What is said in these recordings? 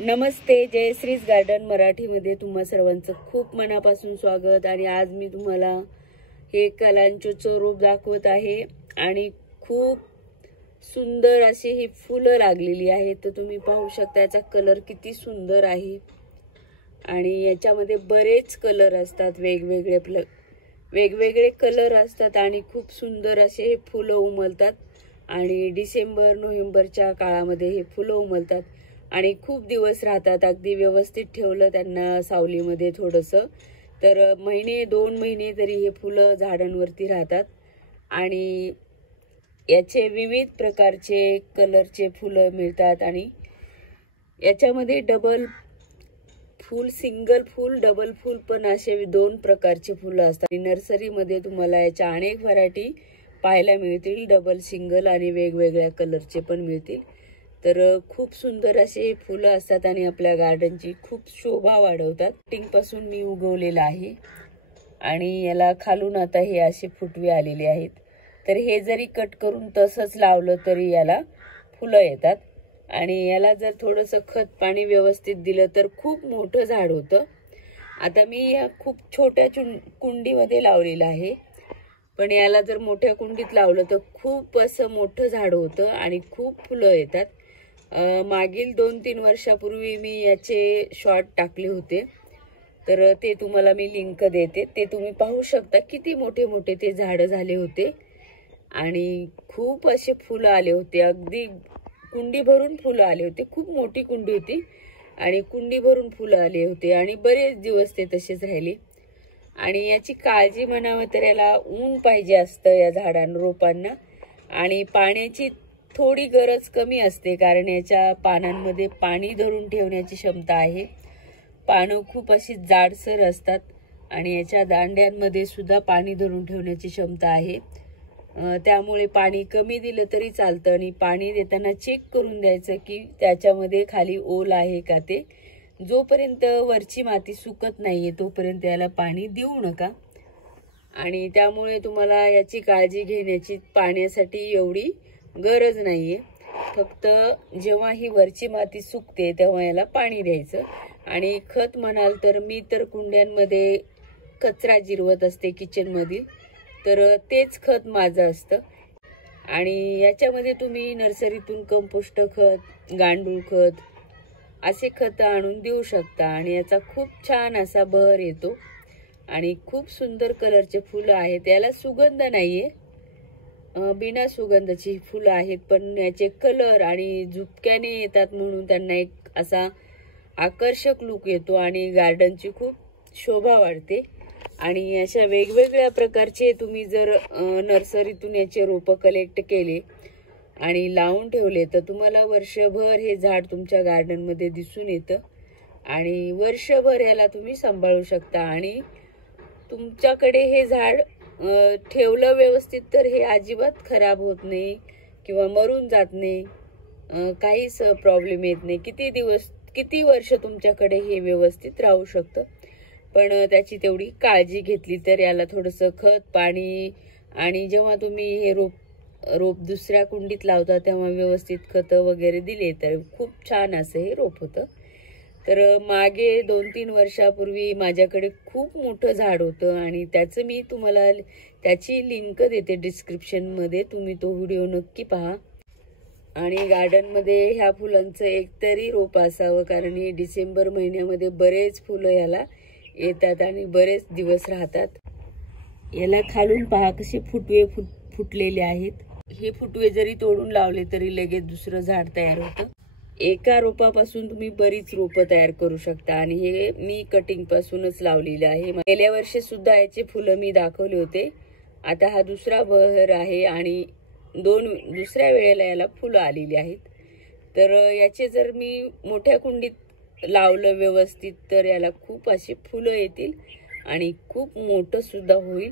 नमस्ते, जयश्रीज garden मराठीमध्ये तुम्हा सर्वांचं खूप मनापासून स्वागत। आणि आज मी तुम्हाला हे कलांचोचं रोप दाखवत आहे आणि खूप सुंदर अशी ही फुलं लागलेली आहेत। तर तुम्ही पाहू शकता याचा कलर किती सुंदर आहे आणि याच्यामध्ये बरेच कलर असतात, वेगवेगळे कलर असतात आणि खूप सुंदर असे हे फुलं उमलतात आणि डिसेंबर नोव्हेंबरच्या काळामध्ये हे फुलं उमलतात आणि खूप दिवस राहतात। अगदी व्यवस्थित ठेवलं त्यांना सावलीमध्ये थोडंसं तर महिने 2 महिने तरी हे फुलं झाडांवरती राहतात आणि याचे विविध प्रकारचे कलरचे फुलं मिळतात आणि याच्यामध्ये डबल फूल, सिंगल फूल, डबल फूल पण असे 2 प्रकारचे फुलं असतात। नर्सरीमध्ये तुम्हाला याच्या अनेक व्हरायटी पाहायला मिळतील, डबल, सिंगल आणि वेगवेगळ्या कलरचे पण मिळतील। तर खूप सुंदर असे फुलं असतात आणि आपल्या गार्डनची खूप शोभा वाढवतात। कटिंग पासून मी उगवलेला आहे आणि याला खालून आता हे असे फुटवे आलेले आहेत। तर हे जरी कट करून तसंच लावलं तरी याला फुलं येतात आणि याला जर थोडंसं खत पाणी व्यवस्थित दिलं तर खूप मोठं झाड होतं। आता मी या खूप छोट्या कुंडीमध्ये लावलेलं आहे, पण याला जर मोठ्या कुंडीत लावलं तर खूप असं मोठं झाड होतं आणि खूप फुलं येतात। मागील 2-3 वर्षापूर्वी मी याचे शॉर्ट टाकले होते, तर ते तुम्हाला मी लिंक देते। ते तुम्ही पाहू शकता किती मोठे मोठे ते झाड झाले होते आणि खूप असे फुलं आले होते, अगदी कुंडी भरून फुलं आले होते। खूप मोठी कुंडी होती आणि कुंडी भरून फुलं आले होते आणि बरेच दिवस ते तसेच राहिले। आणि याची काळजी म्हणावं तर याला ऊन पाहिजे असतं या रोपांना आणि पाण्याची थोडी गरज कमी असते, कारण याच्या पानांमध्ये पाणी धरून ठेवण्याची क्षमता आहे। पानं खूप अशी जाडसर असतात आणि याच्या दांड्यांमध्ये सुद्धा पाणी धरून ठेवण्याची क्षमता आहे। त्यामुळे पाणी कमी दिलं तरी चालतं आणि पाणी देताना चेक करून द्यायचं की त्याच्यामध्ये खाली ओल आहे का ते। जोपर्यंत वरची माती सुकत नाहीये तोपर्यंत याला पाणी देऊ नका आणि त्यामुळे तुम्हाला याची काळजी घेण्याची पाण्यासाठी एवढी गरज नाहीये। फक्त जेव्हा ही वरची माती सुकते तेव्हा याला पाणी द्यायचं। आणि खत म्हणाल तर मी तर कुंड्यांमध्ये कचरा जिरवत असते किचनमधील, तर तेच खत माझं असतं। आणि याच्यामध्ये तुम्ही नर्सरीतून कंपोस्ट खत, गांडूळ खत असे खत आणून देऊ शकता आणि याचा खूप छान असा बहर येतो आणि खूप सुंदर कलरचे फुलं आहेत। याला सुगंध नाहीये, बिना सुगंधाची फुलं आहेत, पण याचे कलर आणि झुपक्याने येतात म्हणून त्यांना एक असा आकर्षक लुक येतो आणि गार्डनची खूप शोभा वाढते। आणि अशा वेगवेगळ्या प्रकारचे तुम्ही जर नर्सरीतून याचे रोपं कलेक्ट केले आणि लावून ठेवले तर तुम्हाला वर्षभर हे झाड तुमच्या गार्डनमध्ये दिसून येतं आणि वर्षभर याला तुम्ही सांभाळू शकता आणि तुमच्याकडे हे झाड ठेवलं व्यवस्थित तर हे अजिबात खराब होत नाही किंवा मरून जात नाही, काहीच प्रॉब्लेम येत नाही। किती वर्ष तुमच्याकडे हे व्यवस्थित राहू शकतं, पण त्याची तेवढी काळजी घेतली तर याला थोडंसं खत पाणी आणि जेव्हा तुम्ही हे रोप दुसऱ्या कुंडीत लावता तेव्हा व्यवस्थित खतं वगैरे दिले तर खूप छान असं हे रोप होतं। तर मागे 2-3 वर्षापूर्वी माझ्याकडे खूप मोठं झाड होतं आणि त्याचं मी तुम्हाला त्याची लिंक देते डिस्क्रिप्शनमध्ये, तुम्ही तो व्हिडिओ नक्की पहा। आणि गार्डनमध्ये ह्या फुलांचं एकतरी रोप असावं, कारण हे डिसेंबर महिन्यामध्ये बरेच फुलं याला येतात आणि बरेच दिवस राहतात। याला खालून पहा कसे फुटवे फुटलेले आहेत। हे फुटवे जरी तोडून लावले तरी लगेच दुसरं झाड तयार होतं। एका रोपापासून तुम्ही बरीच रोपं तयार करू शकता आणि हे मी कटिंग पासूनच लावलेलं आहे। गेल्या वर्षी सुद्धा याचे फुलं मी दाखवले होते। आता हा दुसरा बहर आहे आणि दुसऱ्या वेळेला याला फुलं आलेली आहेत। तर याचे जर मी मोठ्या कुंडीत लावलं व्यवस्थित तर याला खूप अशी फुलं येतील आणि खूप मोठं सुद्धा होईल।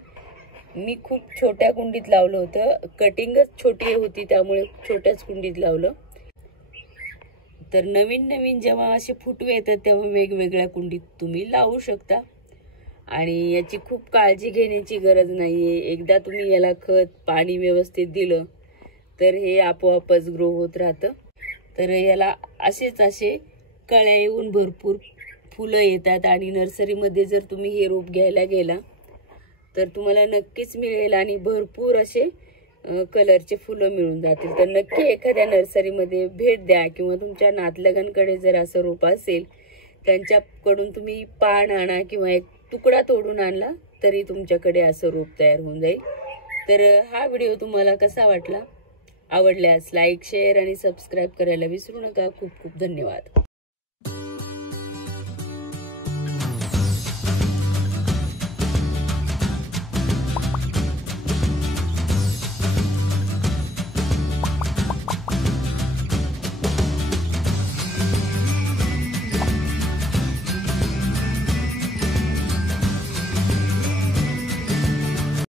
मी खूप छोट्या कुंडीत लावलं होतं, कटिंगच छोटी होती त्यामुळे छोट्याच कुंडीत लावलं। तर नवीन जेव्हा असे फुटवे येतात तेव्हा वेगवेगळ्या कुंडीत तुम्ही लावू शकता आणि याची खूप काळजी घेण्याची गरज नाहीये। एकदा तुम्ही याला खत पाणी व्यवस्थित दिलं तर हे आपोआपच ग्रो होत राहतं। तर याला असे कळ्या येऊन भरपूर फुलं येतात आणि नर्सरीमध्ये जर तुम्ही हे रोप घ्यायला गेला तर तुम्हाला नक्कीच मिळेल आणि भरपूर असे कलरचे फुलं मिळून जातील। तर नक्की एखाद्या नर्सरीमध्ये भेट द्या किंवा तुमच्या नातलगांकडे जर असं रोप असेल त्यांच्याकडून तुम्ही पान आणा किंवा एक तुकडा तोडून आणला तरी तुमच्याकडे असं रोप तयार होऊन जाईल। तर हा व्हिडिओ तुम्हाला कसा वाटला? आवडल्यास लाईक, शेअर आणि सबस्क्राईब करायला विसरू नका। खूप खूप धन्यवाद।